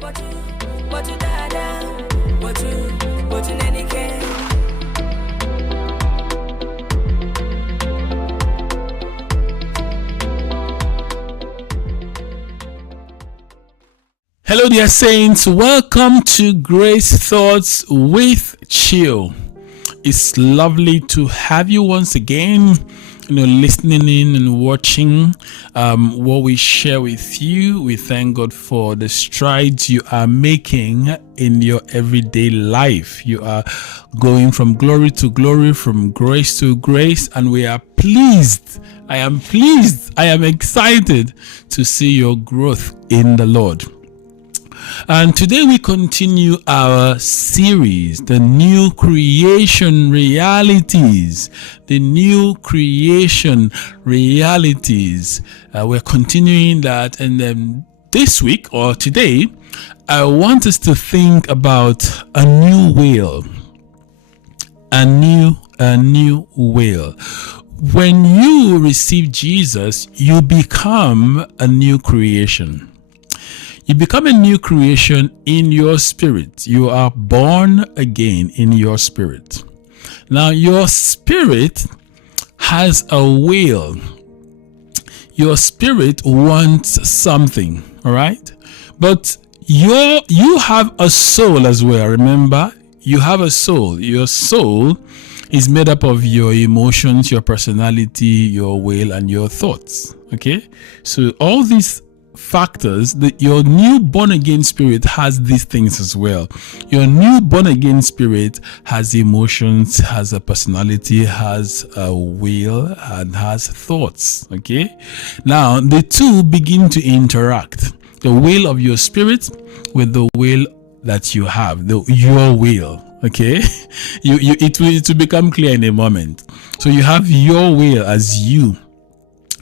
Hello, dear saints. Welcome to Grace Thoughts with Chill. It's lovely to have you once again, listening in and watching what we share with you. We thank God for the strides you are making in your everyday life. You are going from glory to glory, from grace to grace, and we are pleased. I am pleased. I am excited to see your growth in the Lord. And today we continue our series, The New Creation Realities. The New Creation Realities. We're continuing that, and then this week or today, I want us to think about a new will. A new will. When you receive Jesus, you become a new creation. You become a new creation in your spirit. You are born again in your spirit. Now, your spirit has a will. Your spirit wants something, all right? But you have a soul as well. Remember, you have a soul. Your soul is made up of your emotions, your personality, your will, and your thoughts, okay? So all these factors, that your new born again spirit has these things as well. Your new born again spirit has emotions, has a personality, has a will, and has thoughts. Okay, now the two begin to interact. The will of your spirit with the will that you have, your will. Okay, it will become clear in a moment. So you have your will as you.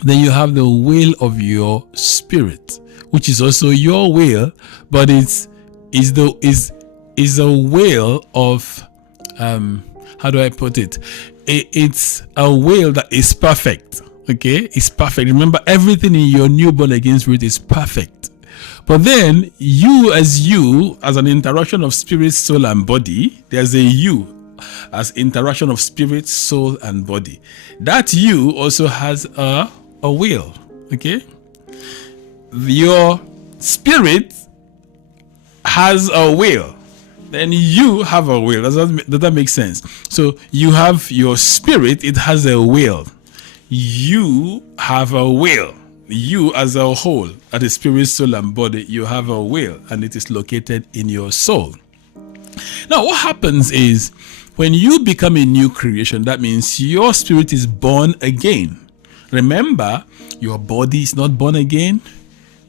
Then you have the will of your spirit, which is also your will, but is a will of how do I put it? It's a will that is perfect. Okay, it's perfect. Remember, everything in your newborn again spirit is perfect. But then you as an interaction of spirit, soul, and body, there's a you as interaction of spirit, soul, and body. That you also has a will. Okay, your spirit has a will, then you have a will. Does that make sense? So you have your spirit, it has a will. You have a will. You as a whole, at the spirit, soul, and body, you have a will, and it is located in your soul. Now, what happens is when you become a new creation, that means your spirit is born again. Remember, your body is not born again,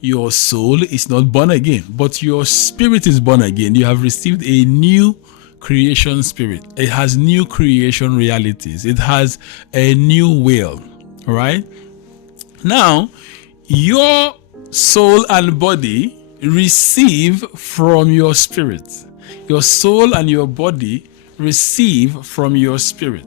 your soul is not born again, but your spirit is born again. You have received a new creation spirit. It has new creation realities. It has a new will. All right? Now, your soul and body receive from your spirit. Your soul and your body receive from your spirit.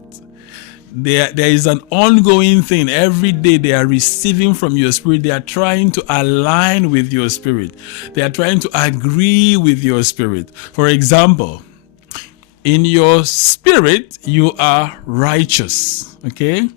There is an ongoing thing. Every day they are receiving from your spirit. They are trying to align with your spirit. They are trying to agree with your spirit. For example, in your spirit, you are righteous. Okay?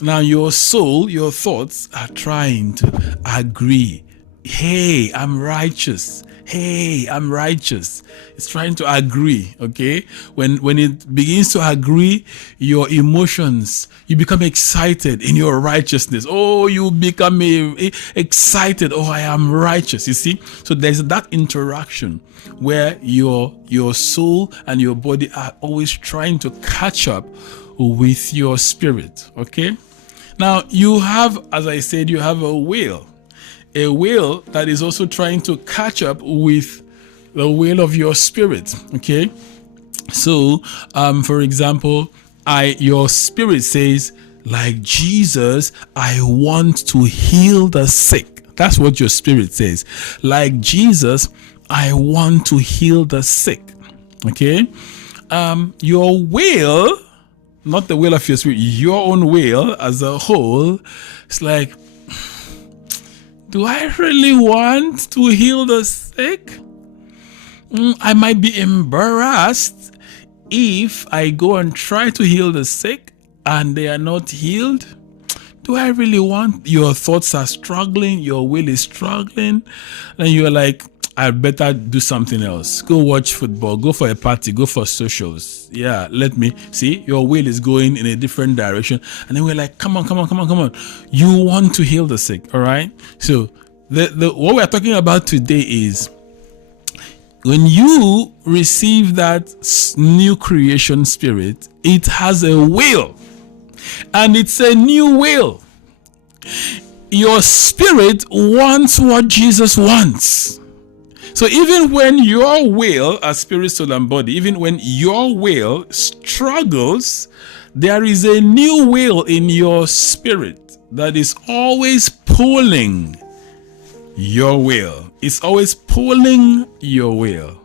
Now your soul, your thoughts are trying to agree. Hey, I'm righteous. Hey, I'm righteous. It's trying to agree, okay? When it begins to agree, your emotions, you become excited in your righteousness. Oh, you become excited. Oh, I am righteous. You see? So there's that interaction where your soul and your body are always trying to catch up with your spirit, okay? Now, you have, as I said, you have a will that is also trying to catch up with the will of your spirit. Okay, so for example, your spirit says, like Jesus, I want to heal the sick. That's what your spirit says. Like Jesus, I want to heal the sick. Okay, your will, not the will of your spirit, your own will as a whole, it's like, do I really want to heal the sick? I might be embarrassed if I go and try to heal the sick and they are not healed. Do I really want? Your thoughts are struggling, your will is struggling, and you're like, I better do something else. Go watch football, go for a party, go for socials. Yeah, let me see. Your will is going in a different direction. And then we're like, come on. You want to heal the sick, all right? So what we're talking about today is when you receive that new creation spirit, it has a will. And it's a new will. Your spirit wants what Jesus wants. So even when your will, as spirit, soul, and body, even when your will struggles, there is a new will in your spirit that is always pulling your will. It's always pulling your will,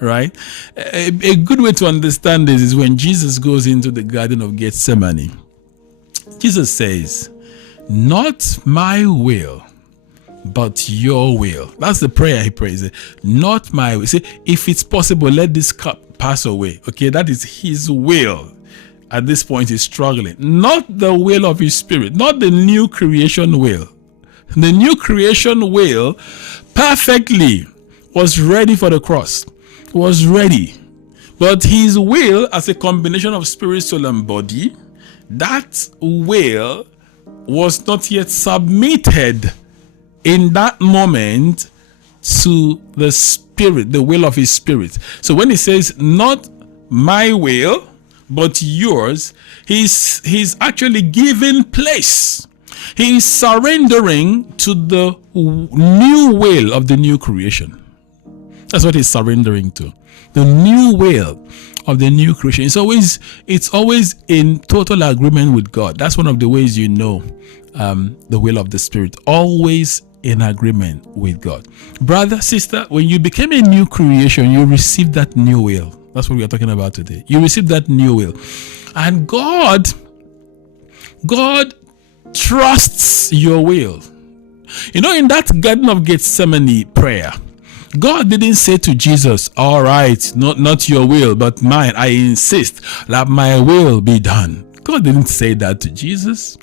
right? A good way to understand this is when Jesus goes into the Garden of Gethsemane. Jesus says, not my will, but your will. That's the prayer he prays. Not my will. See, if it's possible, let this cup pass away. Okay, that is his will. At this point, he's struggling. Not the will of his spirit, not the new creation will. The new creation will perfectly was ready for the cross, was ready. But his will, as a combination of spirit, soul, and body, that will was not yet submitted in that moment to the spirit, the will of his spirit. So when he says, not my will, but yours, he's actually giving place. He is surrendering to the new will of the new creation. That's what he's surrendering to. The new will of the new creation. It's always in total agreement with God. That's one of the ways you know the will of the Spirit. Always in agreement with God. Brother, sister, when you became a new creation, you received that new will. That's what we are talking about today. You received that new will. And God trusts your will. You know, in that Garden of Gethsemane prayer, God didn't say to Jesus, all right, not your will, but mine. I insist that my will be done. God didn't say that to Jesus.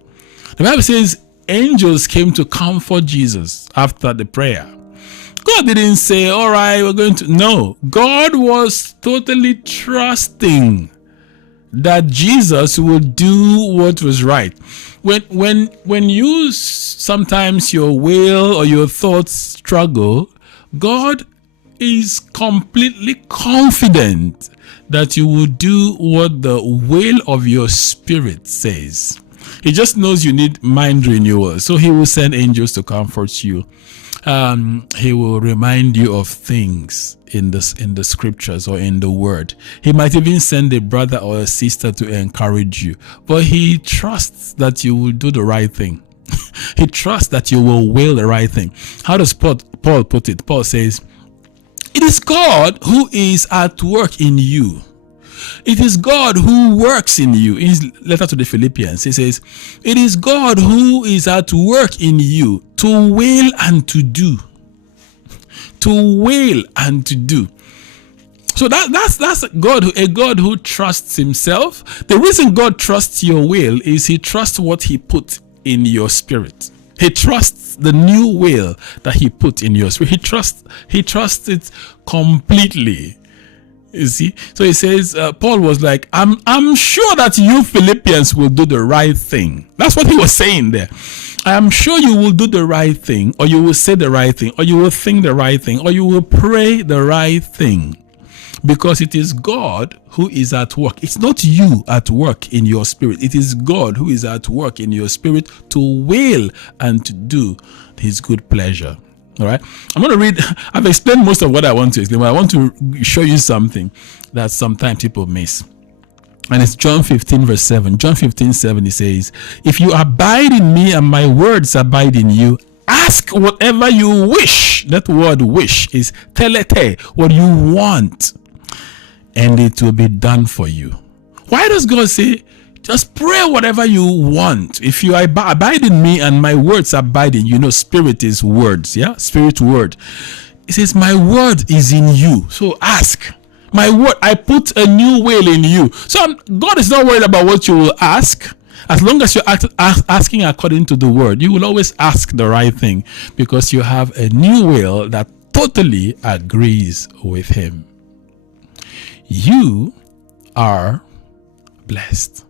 The Bible says angels came to comfort Jesus after the prayer. God didn't say, all right, we're going to. No, God was totally trusting that Jesus would do what was right. When you sometimes your will or your thoughts struggle, God is completely confident that you will do what the will of your spirit says. He just knows you need mind renewal, so he will send angels to comfort you. He will remind you of things in the scriptures or in the word. He might even send a brother or a sister to encourage you, but he trusts that you will do the right thing. He trusts that you will the right thing. How does Paul put it? Paul says, it is God who is at work in you. It is God who works in you. In his letter to the Philippians, he says, it is God who is at work in you to will and to do. To will and to do. So that's God, a God who trusts himself. The reason God trusts your will is he trusts what he put in your spirit. He trusts the new will that he put in your spirit. He trusts it completely. You see? So he says, Paul was like, I'm sure that you Philippians will do the right thing. That's what he was saying there. I am sure you will do the right thing, or you will say the right thing, or you will think the right thing, or you will pray the right thing. Because it is God who is at work. It's not you at work in your spirit. It is God who is at work in your spirit to will and to do his good pleasure. All right. I'm going to read. I've explained most of what I want to explain, but I want to show you something that sometimes people miss. And it's John 15 verse 7. John 15:7, he says, if you abide in me and my words abide in you, ask whatever you wish. That word wish is telete, what you want, and it will be done for you. Why does God say, just pray whatever you want? If you abide in me and my words abide in you, spirit is words, yeah? Spirit word. It says, my word is in you. So ask. My word, I put a new will in you. So God is not worried about what you will ask. As long as you're asking according to the word, you will always ask the right thing, because you have a new will that totally agrees with him. You are blessed.